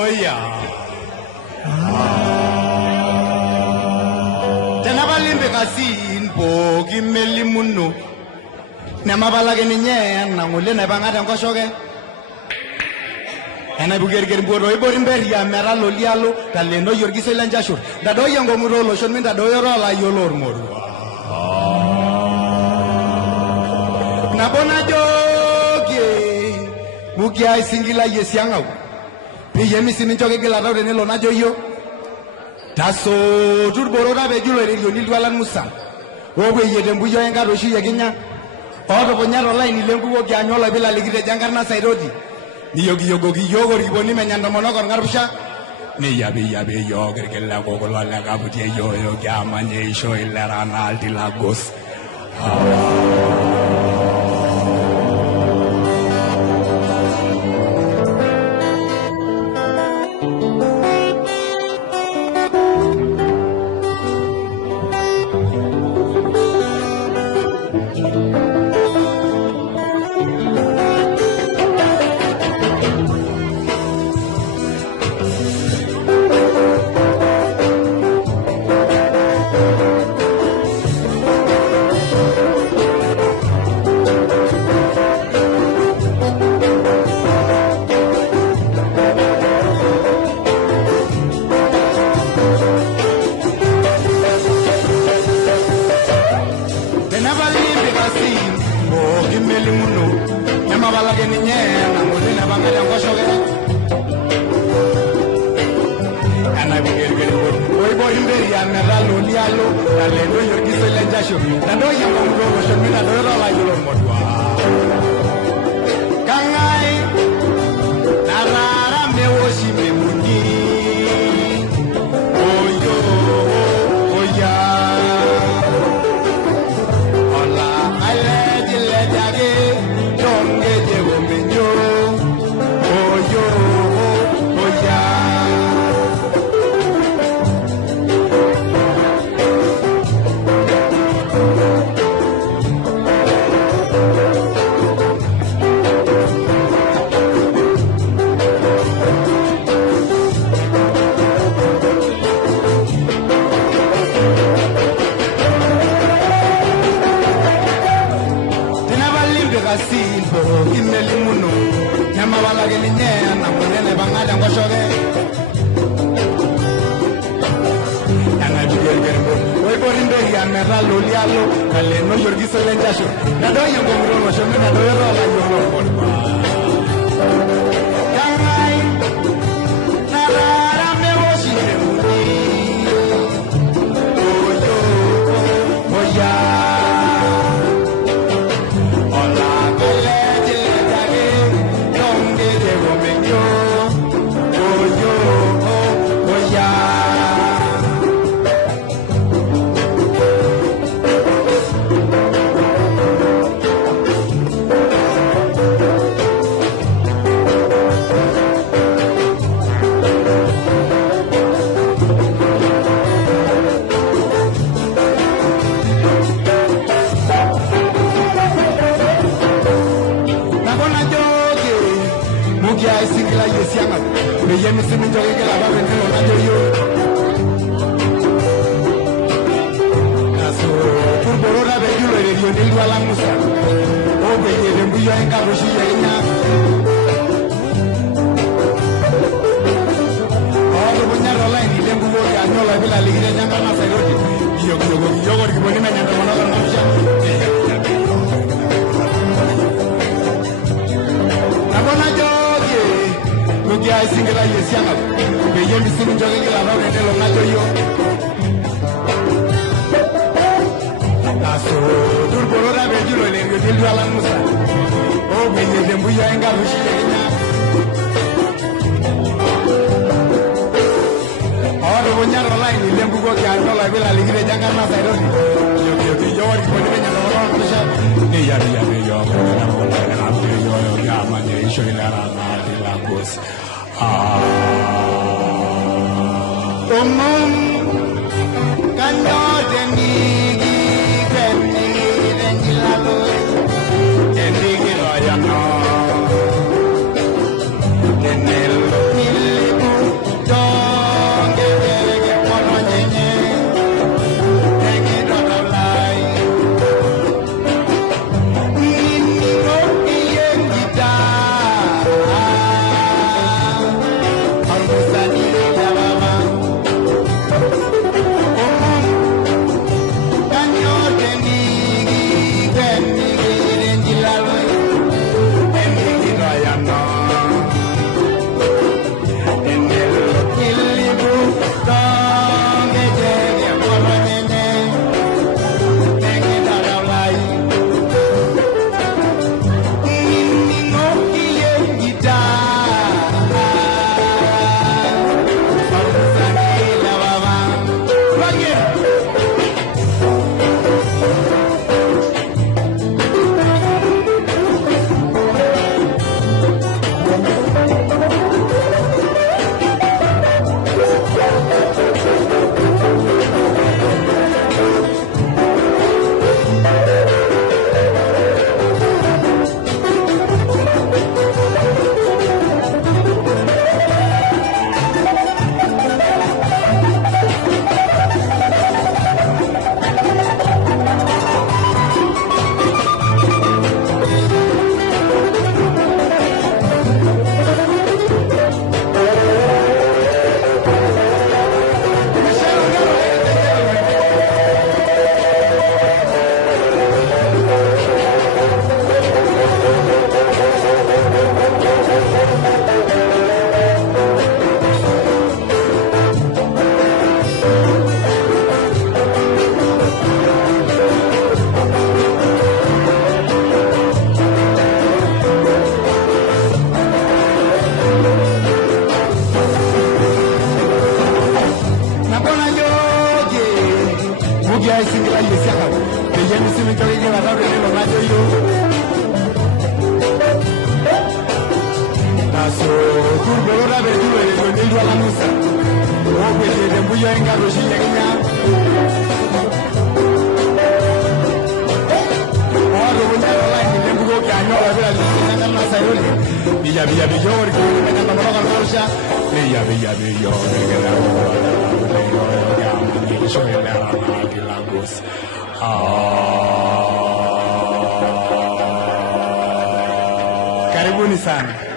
oya. Tenabalimbe kasin poki melimuno. Namabalage ninye nangule na bangata nkoshoke. Ena bugerger boro iborimberi ya mera lolialo talendo yorgiso lanjashur. Dado yango murolo shon min dado yoro la yolor moru. Nabona joge mugia isingila yesiangau. Piyemi sininchoke gila raude nilo na joyo. Taso turboro na bejulo erio nilwalan musa. Owe yedembuyo enga roshi yeginya. Odo ponyaro line lengugo kianyola bila ligide jangarna sairodi. Ni yogi yogor kiboni menyando monokor ngarusha. Ni yabi yogor kella gogola la kabuti yo kiamanye isho ilera na alti lagos. singila yesianga peyeni simintoke kila raude nilo najo yo taso turbora betuwe nildo ala musa okwete dembuyo engaro shinyanya oro bunyaro line dembugo kanyola bila lisina na sayole biya biyo oriko na moroga rosha biya biyo ngela karibuni sana.